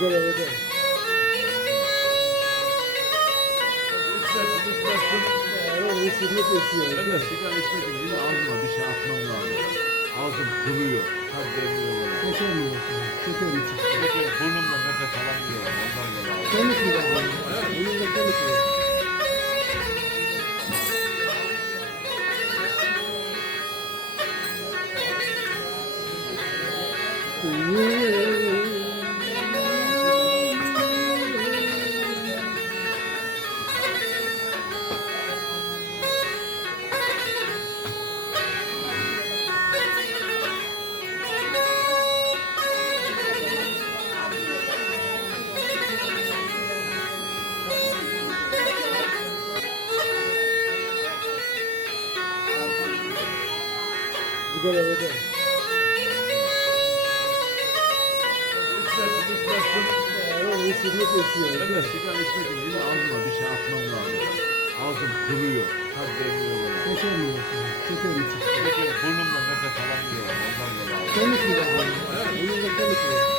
Evet. İçmesin. Yani ısırmak esiyor. Ben de sigara içmedim diye ağzıma bir şey atmam lazım. Ağzım kuruyor. Hadi demiyor bana. Yaşamıyor. Şeker mi çıktı? Şeker burnumda nefes alamıyorum. Ondan dolayı. Kemik mi var? Bunun da kemik mi? Güzel evet. Isırmak esiyor. Ben de sigara içmedim diye ağzıma bir şey atmam lazım. Ağzım kuruyor. Demiyor bana. Yaşamıyor. Şeker çıktı? Şeker burnumda nefes alamıyorum. Ondan dolayı. Kemik mi var? Bunun da kemik mi?